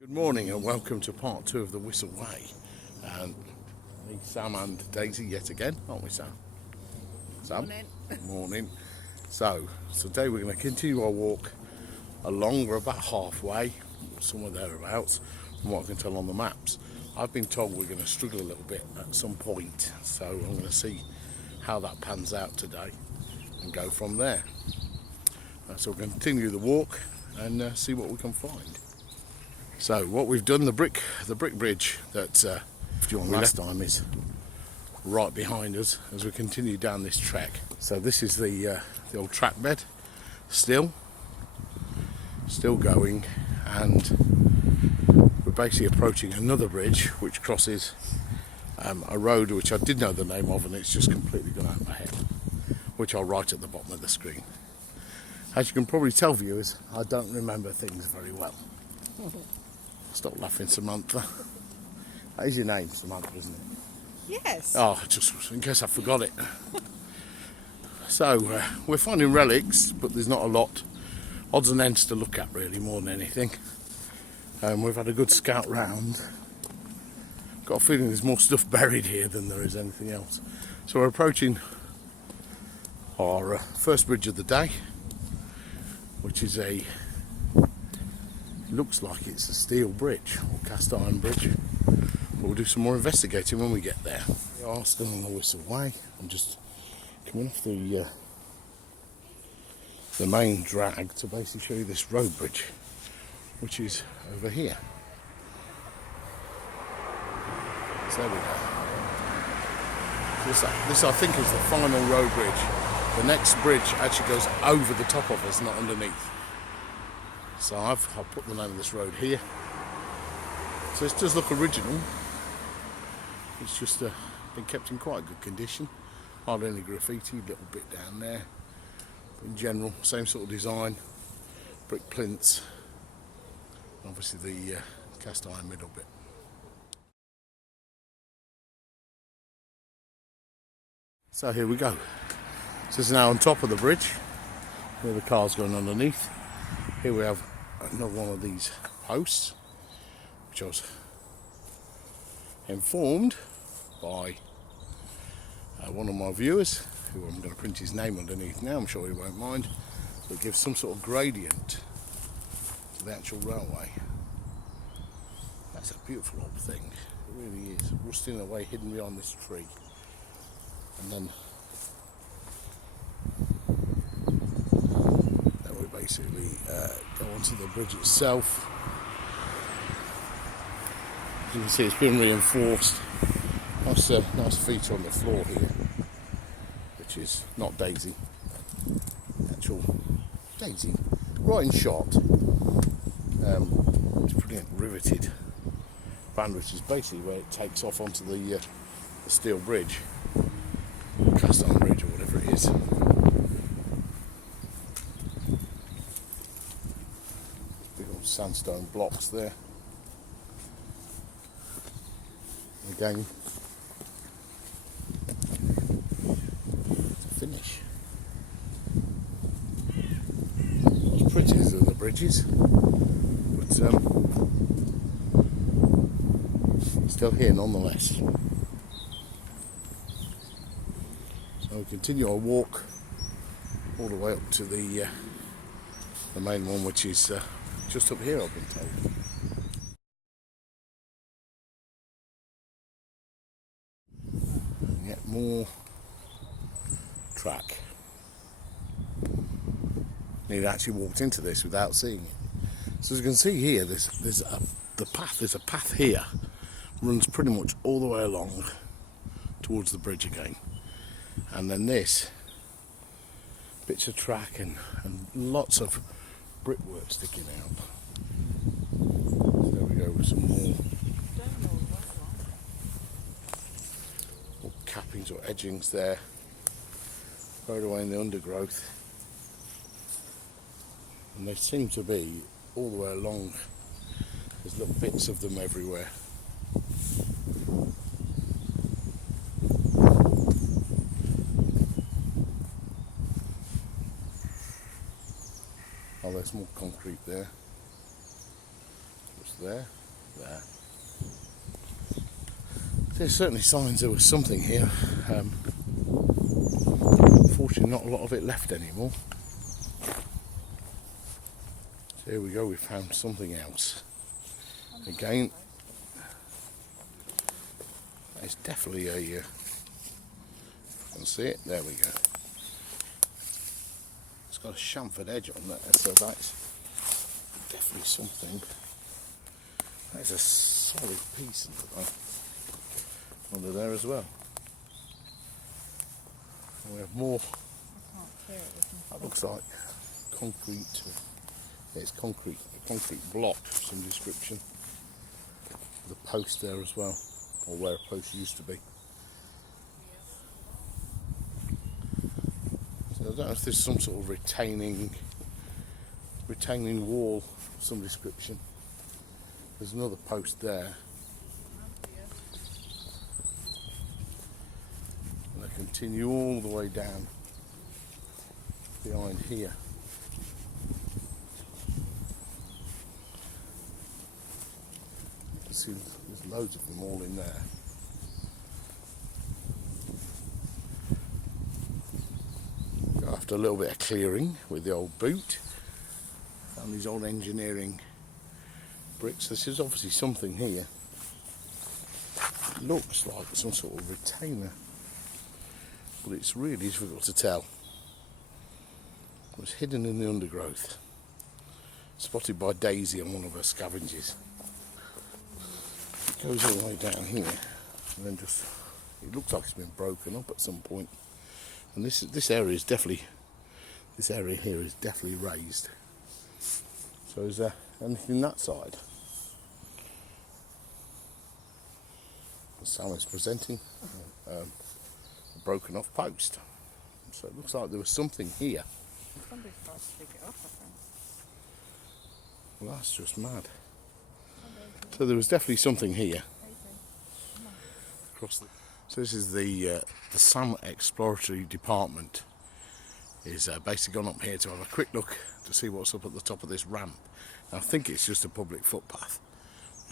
Good morning and welcome to part 2 of the Whistle Way. And me, Sam and Daisy yet again, aren't we, Sam? Sam? Morning. Morning. So today we're going to continue our walk along. We're about halfway, somewhere thereabouts, from what I can tell on the maps. I've been told we're going to struggle a little bit at some point, so I'm going to see how that pans out today and go from there. So we're going to continue the walk and see what we can find. So what we've done, the brick bridge that we on last time is right behind us as we continue down this trek. So this is the old track bed, still going, and we're basically approaching another bridge which crosses a road which I did know the name of, and it's just completely gone out of my head, which I'll write at the bottom of the screen. As you can probably tell, viewers, I don't remember things very well. Stop laughing, Samantha. That is your name, Samantha, isn't it? Yes. Oh, just in case I forgot it. So, we're finding relics, but there's not a lot. Odds and ends to look at, really, more than anything. We've had a good scout round. Got a feeling there's more stuff buried here than there is anything else. So we're approaching our first bridge of the day, which is looks like it's a steel bridge or cast iron bridge, but we'll do some more investigating when we get there. We are still on the Whistle Way. I'm just coming off the main drag to basically show you this road bridge, which is over here. So there we go. This I think is the final road bridge. The next bridge actually goes over the top of us, not underneath. So I'll put the name of this road here. So this does look original. It's just been kept in quite good condition. Hardly any graffiti, little bit down there. But in general, same sort of design. Brick plinths. Obviously the cast iron middle bit. So here we go. So this is now on top of the bridge, where the car's going underneath. Here we have another one of these posts, which I was informed by one of my viewers, who I'm going to print his name underneath now, I'm sure he won't mind, that gives some sort of gradient to the actual railway. That's a beautiful old thing, it really is, rusting away hidden behind this tree. And then basically go onto the bridge itself. As you can see, it's been reinforced. Nice feature on the floor here, which is not Daisy, actual Daisy, right in shot. It's brilliant riveted band, which is basically where it takes off onto the steel bridge, cast iron bridge, or whatever it is. Sandstone blocks there. Again, to finish. Not as pretty as the other bridges, but still here nonetheless. So we continue our walk all the way up to the main one, which is just up here, I've been told. And yet more track. Nearly actually walked into this without seeing it. So as you can see here, there's a path here, runs pretty much all the way along towards the bridge again. And then this bits of track and lots of brickwork sticking out. So there we go with some more cappings or edgings there, buried away in the undergrowth. And they seem to be all the way along. There's little bits of them everywhere. Oh, there's more concrete there, which there. There's certainly signs there was something here. Unfortunately, not a lot of it left anymore. So here we go, we found something else. Again, it's definitely a, you can see it, there we go. It's got a chamfered edge on there, so that's definitely something. That's a solid piece under there as well. And we have more. That looks like concrete. Yeah, it's concrete, a concrete block of some description. The post there as well, or where a post used to be. So I don't know if there's some sort of retaining wall of some description. There's another post there. And they continue all the way down behind here. You can see there's loads of them all in there. After a little bit of clearing with the old boot, found these old engineering bricks. This is obviously something here. It looks like some sort of retainer, but it's really difficult to tell. It was hidden in the undergrowth, spotted by Daisy on one of her scavengers. It goes all the way down here, and then just, it looks like it's been broken up at some point. And this area is definitely, this area here is definitely raised. So is there anything that side? Someone's presenting a broken off post. So it looks like there was something here. Somebody's tried to dig it up, I think. Well, that's just mad. So there was definitely something here. Across the, so this is the Sam Exploratory Department. Is basically gone up here to have a quick look to see what's up at the top of this ramp. And I think it's just a public footpath.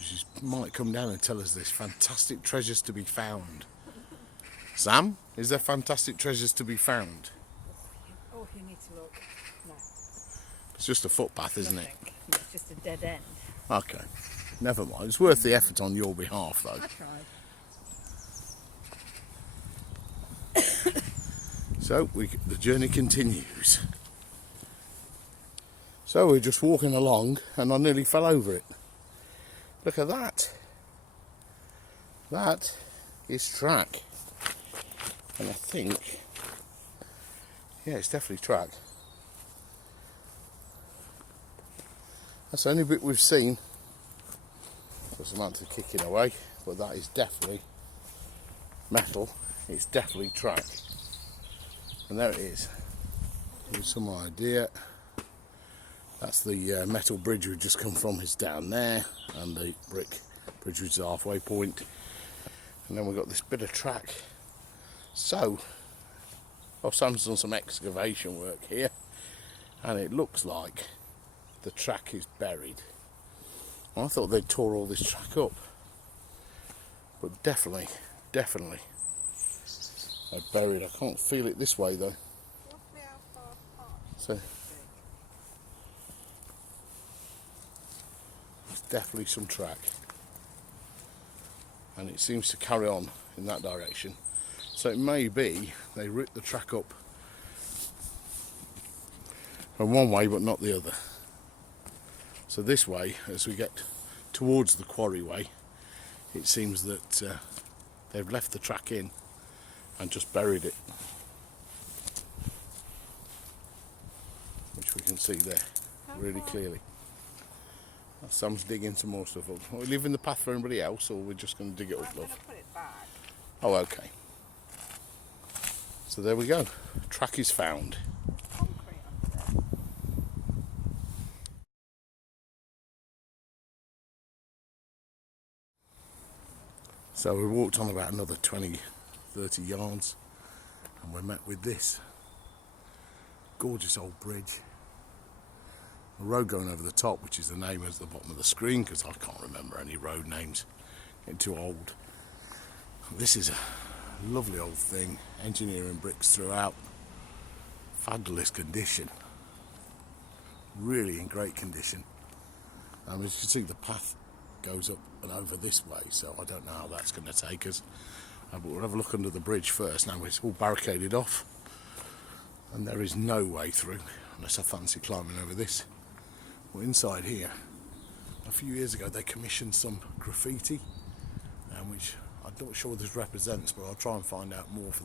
She might come down and tell us there's fantastic treasures to be found. Sam, is there fantastic treasures to be found? Oh, you need to look. No. It's just a footpath, isn't it? No, it's just a dead end. Okay, never mind. It's worth the effort on your behalf, though. I tried. So the journey continues. So we're just walking along, and I nearly fell over it. Look at that. That is track. And I think, yeah, it's definitely track. That's the only bit we've seen. There's some ants kicking away, but that is definitely metal. It's definitely track. And there it is. Give you some idea. That's the metal bridge we've just come from, is down there, and the brick bridge which is the halfway point. And then we've got this bit of track. So, Sam's done some excavation work here, and it looks like the track is buried. Well, I thought they'd tore all this track up, but definitely they buried. I can't feel it this way though. So there's definitely some track, and it seems to carry on in that direction. So it may be they ripped the track up from one way but not the other. So this way, as we get towards the quarry way, it seems that they've left the track in and just buried it, which we can see there really clearly. Sam's digging some more stuff up. Are we leaving the path for anybody else, or we're just going to dig it up, love? Put it back. Oh, okay. So there we go. Track is found. Concrete under there. So we walked on about another 20-30 yards, and we're met with this gorgeous old bridge. a road going over the top, which is the name at the bottom of the screen, because I can't remember any road names, getting too old. This is a lovely old thing, engineering bricks throughout, fabulous condition, really in great condition. As you can see, the path goes up and over this way, so I don't know how that's going to take us. But we'll have a look under the bridge first. Now it's all barricaded off and there is no way through unless I fancy climbing over this. Well, inside here, a few years ago they commissioned some graffiti, which I'm not sure what this represents, but I'll try and find out more for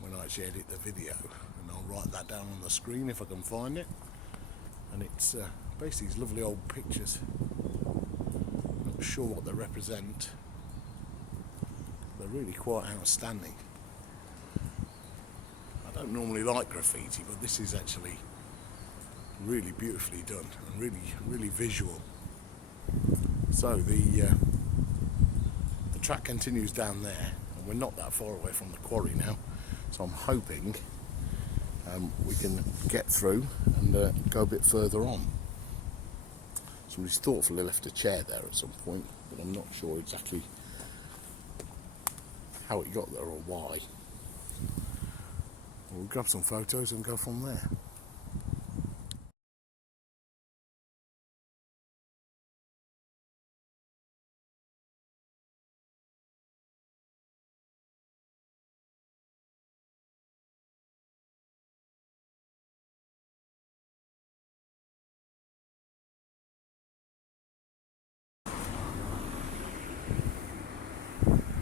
when I actually edit the video, and I'll write that down on the screen if I can find it. And it's basically these lovely old pictures. Not sure what they represent. They're really quite outstanding. I don't normally like graffiti, but this is actually really beautifully done and really visual. So the track continues down there, and we're not that far away from the quarry now, so I'm hoping we can get through and go a bit further on. Somebody's thoughtfully left a chair there at some point, but I'm not sure exactly how it got there or why. We'll grab some photos and go from there.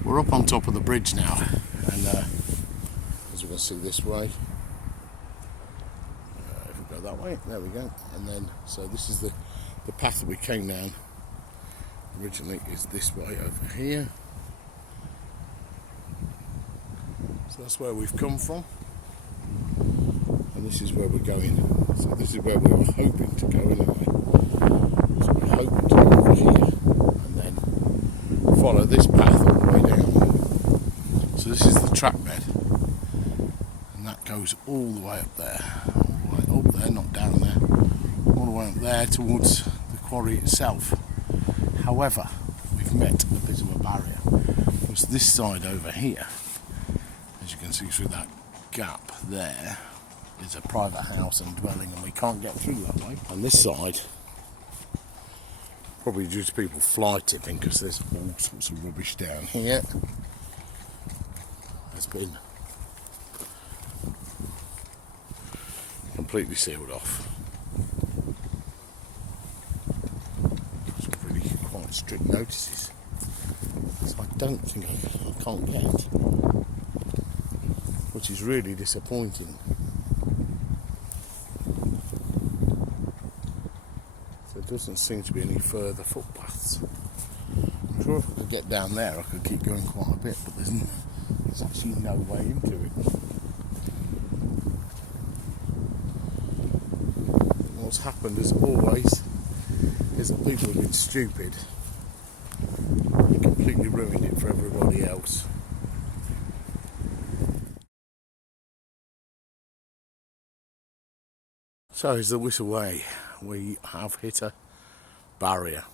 We're up on top of the bridge now, and as we can see this way, if we go that way, there we go. And then, so this is the path that we came down originally, is this way over here. So that's where we've come from, and this is where we're going. So this is where we were hoping to go anyway. So we're hoping to go over here and then follow this path all the way down. So this is the track bed, and that goes all the way up there, all the way up there, not down there, all the way up there towards the quarry itself. However, we've met a bit of a barrier, because this side over here, as you can see through that gap there, is a private house and dwelling, and we can't get through that way. On this side, probably due to people fly tipping, because there's all sorts of rubbish down here, has been completely sealed off. Some really quite strict notices, so I don't think I can't get, which is really disappointing. So there doesn't seem to be any further footpaths. I'm sure if I could get down there I could keep going quite a bit, but there's actually no way into it. What's happened, as always, is that people have been stupid and completely ruined it for everybody else. So as the whistle way, we have hit a barrier,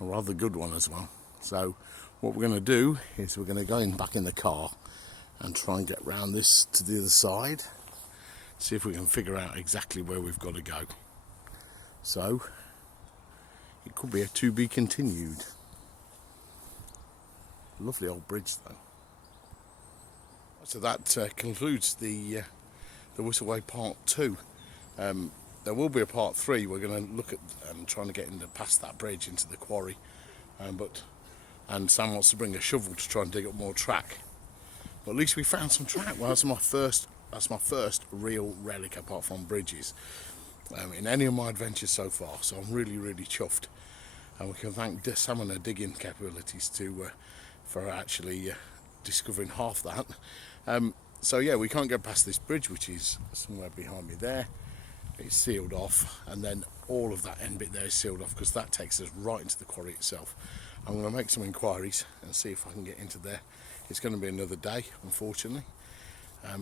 a rather good one as well. So what we're going to do is we're going to go back in the car and try and get round this to the other side, see if we can figure out exactly where we've got to go. So it could be a to be continued. Lovely old bridge though. So that concludes the Whistleway Part 2. There will be a Part 3. We're going to look at trying to get past that bridge into the quarry, and Sam wants to bring a shovel to try and dig up more track. But at least we found some track. Well, that's my first real relic apart from bridges in any of my adventures so far. So I'm really chuffed, and we can thank Sam and her digging capabilities for actually discovering half that. So yeah, we can't get past this bridge, which is somewhere behind me there. It's sealed off, and then all of that end bit there is sealed off, because that takes us right into the quarry itself. I'm going to make some inquiries and see if I can get into there. It's going to be another day, unfortunately.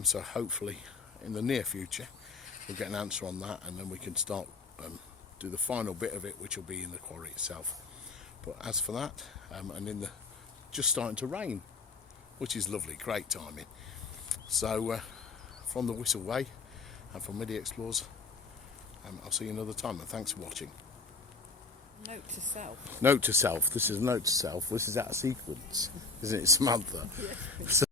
So hopefully in the near future we'll get an answer on that, and then we can start do the final bit of it, which will be in the quarry itself. But as for that, and just starting to rain, which is lovely, great timing. So from the Whistle Way and from Middy Explores, I'll see you another time, and thanks for watching. Note to self. Note to self. This is a note to self. This is out of sequence, isn't it, Samantha? Yes. So